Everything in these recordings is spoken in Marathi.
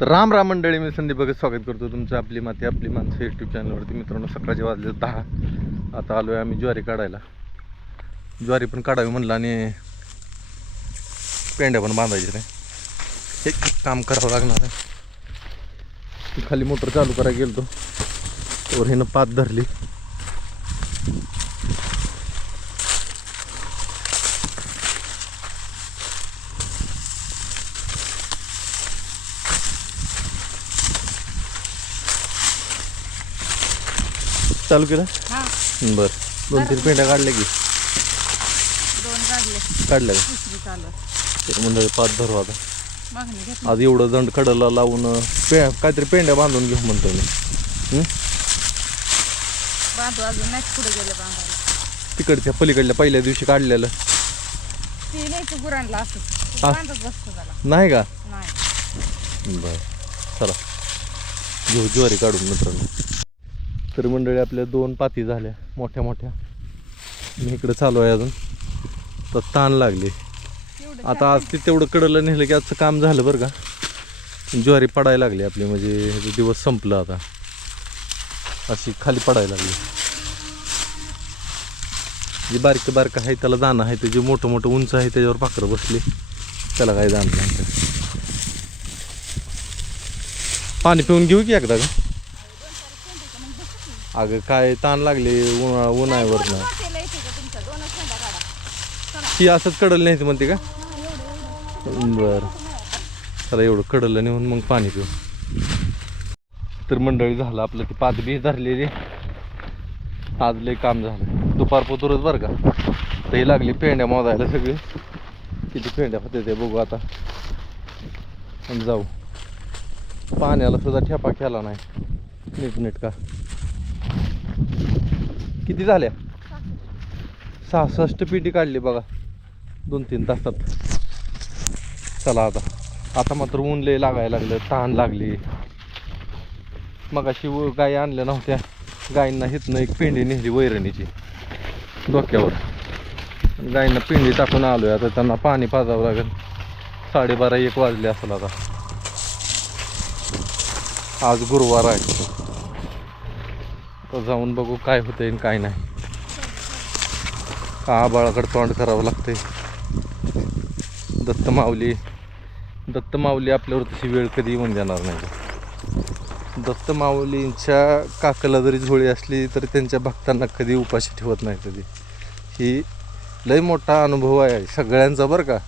तर राम राम मंडळी, मी संदीप भगत स्वागत करतो तुमचं आपली माती आपली माणसं यूट्यूब चॅनलवरती. मित्रांनो, सकाळचे वाजले 10. आता आलो आहे आम्ही ज्वारी काढायला. ज्वारी पण काढावी म्हणलं आणि पेंड्या पण बांधायचे नाही. एक काम करावं लागणार आहे. खाली मोटर चालू करायला गेलो तर हिनं पात धरली. चालू केलं बर. 2-3 पेंड्या काढल्या की काढल्या का तर मंडळी पात धरू आता. आज एवढं दंड कडला लावून काहीतरी पेंड्या बांधून घेऊ म्हणतो मी. तिकडच्या पलीकडल्या पहिल्या दिवशी काढलेलं नाही का? बर, चला घेऊ ज्वारी काढून मित्रांनो. तर मंडळी आपल्या 2 पाती झाल्या मोठ्या मोठ्या. मी इकडे चालू आहे अजून तर ताण लागली. आता आज ती तेवढं कडलं नेलं की आजचं काम झालं बरं का. ज्वारी पडायला लागली आपली, म्हणजे हे दिवस संपलं आता. अशी खाली पडायला लागली. जे बारकं बारकं आहे त्याला दाणं आहे, ते जे मोठं मोठं उंच आहे त्याच्यावर पाखरं बसली, त्याला काही दाणं नाही. पाणी पिऊन घेऊ की एकदा का? अगं काय ताण लागले उन्हाळ्यावर ना. ही असंच कडल नाही म्हणते का? बरं, चला एवढं कडलं नेऊन मग पाणी पिऊ. तर मंडळी झालं आपलं ती पात बी धरलेली. आज लय काम झालं दुपार पोतुरच बरं का. तर ही लागली पेंड्या मोजायला सगळी. किती पेंड्या होते ते बघू आता आणि जाऊ. पाण्याला सुद्धा ठेपा केला नाही नीटनेटका. किती झाल्या? 66 पेटी काढली बघा 2-3 तासात. चला आता मात्र ऊन लय लागायला लागलं, तहान लागली. मगाशी गाई आणल्या नव्हत्या, गायींना हितनं एक पेंडी नेली वैरणीची डोक्यावर. गायींना पेंडी टाकून आलोय. आता त्यांना पाणी पाजावं लागेल. 12:30-1 वाजले असेल आता. आज गुरुवार आहे. तर जाऊन बघू काय होतंय आणि काय नाही. का आबाळाकडे तोंड करावं लागतंय. दत्त माऊली आपल्यावर तशी वेळ कधी येऊन देणार नाही. दत्त माऊलींच्या काकला जरी झोळी असली तरी त्यांच्या भक्तांना कधी उपाशी ठेवत नाही कधी. ही लय मोठा अनुभव आहे सगळ्यांचा बरं का.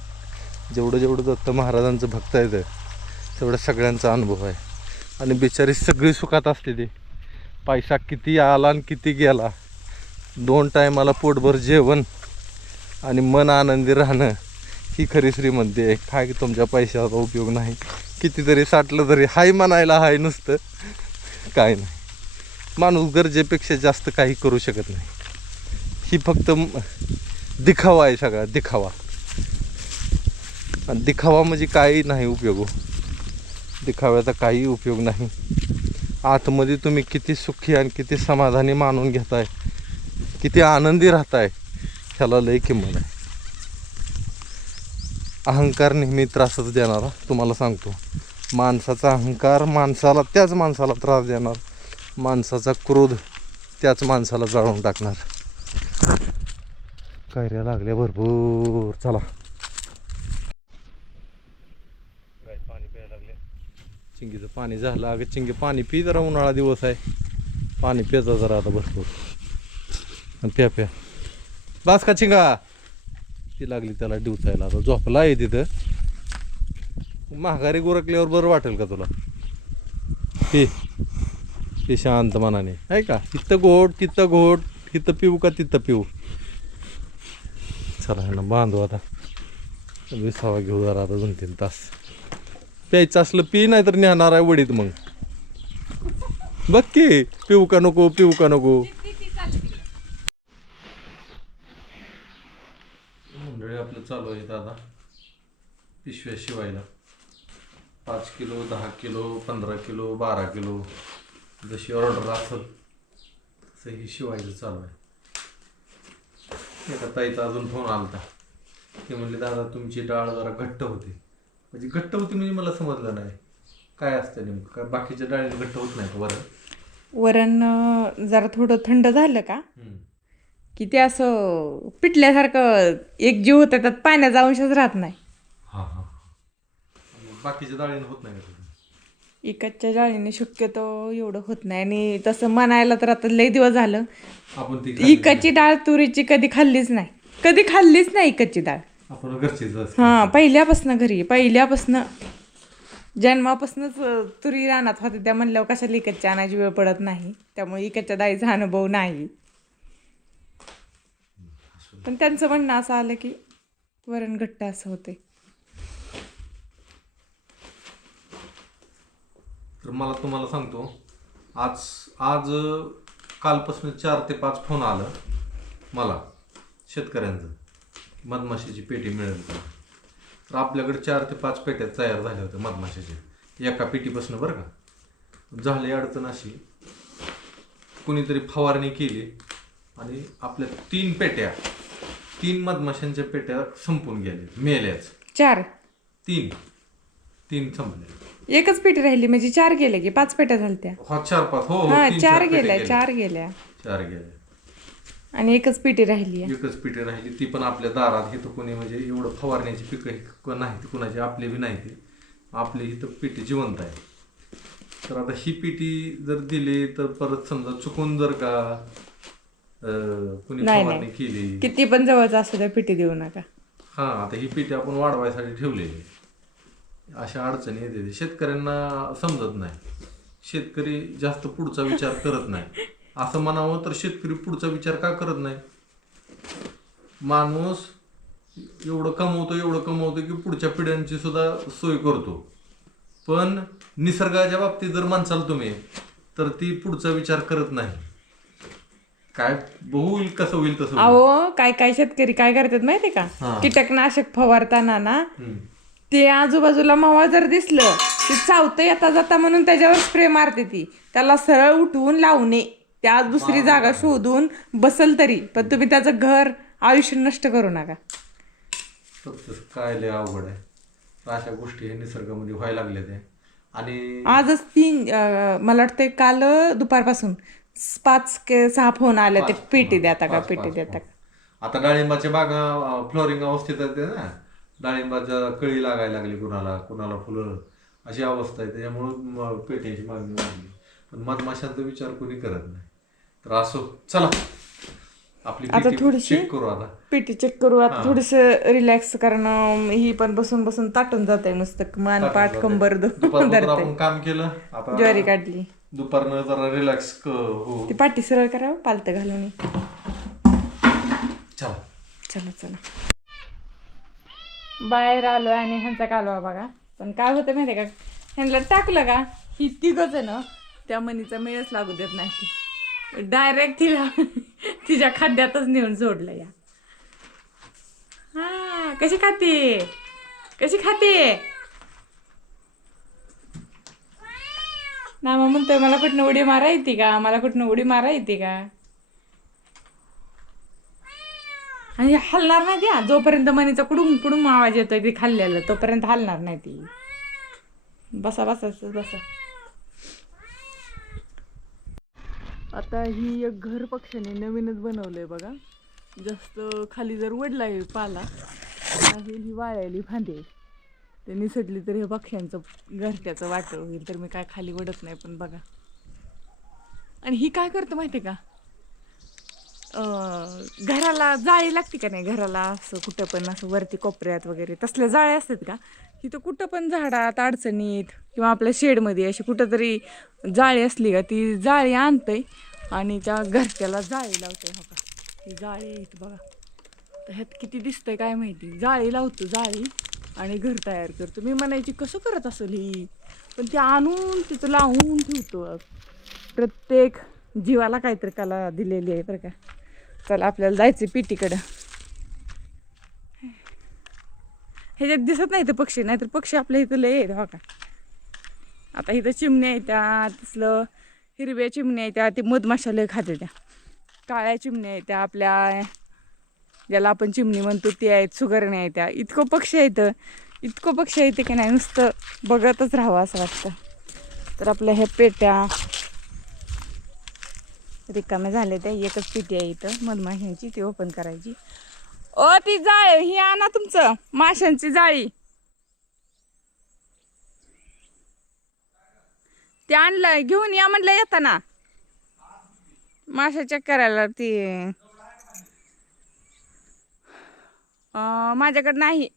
जेवढं दत्त महाराजांचं भक्त आहे तेवढं सगळ्यांचा अनुभव आहे. आणि बिचारी सगळी सुखात असते ती. पैसा किती आला आणि किती गेला, 2 टायमाला पोटभर जेवण आणि मन आनंदी राहणं ही खरी श्रीमंती आहे. काय की तुमच्या पैशाचा उपयोग नाही. कितीतरी साठलं तरी हाय म्हणायला हाय नुसतं काय नाही. माणूस गरजेपेक्षा जास्त काही करू शकत नाही. ही फक्त दिखावा आहे, सगळा दिखावा. आणि दिखावा म्हणजे काही नाही उपयोग. दिखाव्याचा काही उपयोग नाही. आतमध्ये तुम्ही किती सुखी आणि किती समाधानी मानून घेताय, किती आनंदी राहताय, ह्याला लय किंमत आहे. अहंकार नेहमी त्रासच देणारा, तुम्हाला सांगतो. माणसाचा अहंकार त्याच माणसाला त्रास देणार. माणसाचा क्रोध त्याच माणसाला जाळून टाकणार. कैऱ्या लागल्या भरपूर. चला पाणी प्यायला लागले. चिंगीचं पाणी झालं. अगं चिंगी पाणी पी जरा, उन्हाळा दिवस आहे. पाणी प्यायचा जरा आता भरपूर. आणि प्या बास का चिंगा. ती लागली त्याला डिवचायला. आता झोपला आहे तिथं. महागारी गोरखल्यावर बरं वाटेल का तुला? पी शांत मनाने आहे का. इथं घोट तिथं घोट, इथं पिऊ का तिथं पिऊ. चला ना बांधू आता. विसावा घेऊ जरा आता 2-3 तास. प्यायचं असलं पी, नाही तर नेणार आहे वडीत मग. बघ की पिऊ का नको. मंडळी आपलं चालू आहे दादा पिशव्या शिवायला. 5 किलो 10 किलो 15 किलो 12 किलो जशी ऑर्डर असेल तसं ही शिवायचं चालू आहे. एका ताईचा अजून फोन आलता. ते म्हणले दादा तुमची डाळ जरा घट्ट होती. म्हणजे घट्ट होती म्हणजे मला समजलं नाही. काय असतं नेमकं? काय बाकीच्या डाळी घट्ट होत नाही का वरण? वरण जरा थोडं थंड झालं का की ते असं पिटल्यासारखं एक जीव होतं, त्यात पाण्याचा अंशच राहत नाही. हां हां. बाकीच्या डाळीनं होत नाही का? इकडच्या डाळीने शक्यतो एवढं होत नाही. आणि तसं म्हणायला तर आता लई दिवस झालं आपण ती इकडची डाळ तुरीची कधी खाल्लीच नाही, कधी खाल्लीच नाही इकडची डाळ. आपण घरचीच हां, पहिल्यापासून घरी, पहिल्यापासून जन्मापासूनच तुरी रानात होते त्या, म्हणल्यावर कशाला इकडची आणायची वेळ पडत नाही, त्यामुळे इकडच्या डाळीचा अनुभव नाही. पण त्यांचं म्हणणं असं आलं की वरण घट्ट असं होते. तर मला तुम्हाला सांगतो, आज आज कालपासून 4 ते 5 फोन आलं मला शेतकऱ्यांचं, मधमाशीची पेटी मिळेल का. तर आपल्याकडे 4 ते 5 पेट्या तयार झाल्या होत्या मधमाशीच्या, एका पेटीपासून बरं का. झाली अडचण अशी, कुणीतरी फवारणी केली आणि आपल्या 3 मधमाशांच्या पेट्या संपून गेल्या, मेल्याच. 4 तीन संपल्या. एकच पेटी राहिली म्हणजे 4 गेल्या की 5 पेट्या झाल्या. हा 4-5 हो हा, 3-4 4 गेल्या, पेट्या 4 गेल्या 4 गेल्या आणि एकच पेटी राहिली. एकच पिढी राहिली, ती पण आपल्या दारात. इथं कोणी म्हणजे एवढं फवारण्याची पिकं नाही ती कुणाची, आपली बी नाही ती, आपली इथं पिटी जिवंत आहे. तर आता ही पिटी जर दिली तर परत समजा चुकून जर का कुणी फवारणी केली, किती पण जवळच असू द्या पेटी देऊ नका. हा आता ही पिटी आपण वाढवायसाठी ठेवलेली, अशा अडचणी येते. शेतकऱ्यांना समजत नाही, शेतकरी जास्त पुढचा विचार करत नाही. असं म्हणावं तर शेतकरी पुढचा विचार का करत नाही. माणूस एवढं कमवतो की पुढच्या पिढ्यांची सुद्धा सोय करतो, पण निसर्गाच्या बाबतीत जर म्हणसाल तुम्ही तर ती पुढचा विचार करत नाही. काय होईल, कसं होईल तसं होईल. अहो, काय शेतकरी काय करतात माहितीये का, कीटकनाशक फवारताना ना ते आजूबाजूला मावा जर दिसलं ते चावतं येता जाता म्हणून त्याच्यावर स्प्रे मारते ती, त्याला सरळ उठवून लावणे, त्या दुसरी जागा शोधून बसल तरी, पण तुम्ही त्याचं घर आयुष्य नष्ट करू नका. काय लय अवघड आहे. अशा गोष्टी हे निसर्गामध्ये व्हायला लागल्या ते. आणि आजच 3 मला वाटतं काल दुपारपासून 5-6 फोन आले ते, पेटी देता का, पेटी देता का. आता डाळिंबाच्या बागा फ्लोरिंग अवस्थेत आहे ना, डाळिंबाच्या कळी लागायला लागली, कुणाला फुलं, अशी अवस्था आहे. त्याच्यामुळं पेट्याची मागणी वाढली, पण मधमाशांचा विचार कोणी करत नाही. तर असो, चला आपली पेटी चेक करू. आता पेटी चेक करू. आता थोडस रिलॅक्स, कारण ही पण बसून बसून ताटून जात आहे नुसतं, मान पाठ कंबर आपण काम केलं, आता ज्वारी काढली, दुपारनं जरा रिलॅक्स हो. ती पाठी सरळ करावं पालत घालून. चला बाहेर आलो आणि ह्यांचा कालवा बघा. पण काय होतं माहिती का, ह्यांना टाकलं का ही 3घच आहे ना, त्या मनीचा मेळच लागू देत नाही, डायरेक्ट तिला तिच्या खाद्यातच नेऊन सोडलं. या हा, कशी खाते नामा म्हणतोय, मला कुठनं उडी मारा येते का, आणि हलणार नाही त्या, जोपर्यंत मनीचा कुडूम कुडूम आवाज येतोय ते खाल्लेलं, तोपर्यंत हलणार नाही ती. बसा. आता ही एक घर पक्षाने नवीनच बनवलंय बघा. जास्त खाली जर वडला पाला ही वाळलेली फांदी ते निसटली तर हे पक्ष्यांचं घरट्याचं वाटं होईल, तर मी काय खाली वडत नाही. पण बघा, आणि ही काय करतं माहिती का, घराला जाळी लागते का नाही, घराला असं कुठं पण असं वरती कोपऱ्यात वगैरे तसल्या जाळ्या असतात का, तिथं कुठं पण झाडात अडचणीत किंवा आपल्या शेडमध्ये अशी कुठंतरी जाळी असली का, ती जाळी आणतंय आणि त्या घरट्याला जाळी लावतंय. हो का, ही जाळी इथं बघा, तर ह्यात किती दिसतंय काय माहिती, जाळी लावतो आणि घर तयार करतो. मी म्हणायची कसं करत असेल ही, पण ते आणून तिथं लावून ठेवतो. प्रत्येक जीवाला काहीतरी कला दिलेली आहे बरं का. चला आपल्याला जायचं पिटीकडं. ह्याच्यात दिसत नाही तर पक्षी, नाहीतर पक्षी आपल्या इथं लय आहेत. हो का, आता इथं चिमण्या येत्या, तसलं हिरव्या चिमण्या येत्या, ते मधमाशा लय खाते. त्या काळ्या चिमण्या येत्या, आपल्या ज्याला आपण चिमणी म्हणतो ते आहेत, सुगरण्या येत्या. इतकं पक्षी येतं की नाही, नुसतं बघतच राहावं असं वाटतं. तर आपल्या ह्या पेट्या रिकाम्या झाल्या त्या, एकच पेटी आहे इथं मधमाशांची, ती ओपन करायची. ओ ती जाळ ही आणा तुमचं माशांची जाळी, ते आणलं घेऊन या म्हणलं येताना माशा चेक करायला. ती माझ्याकडे नाही.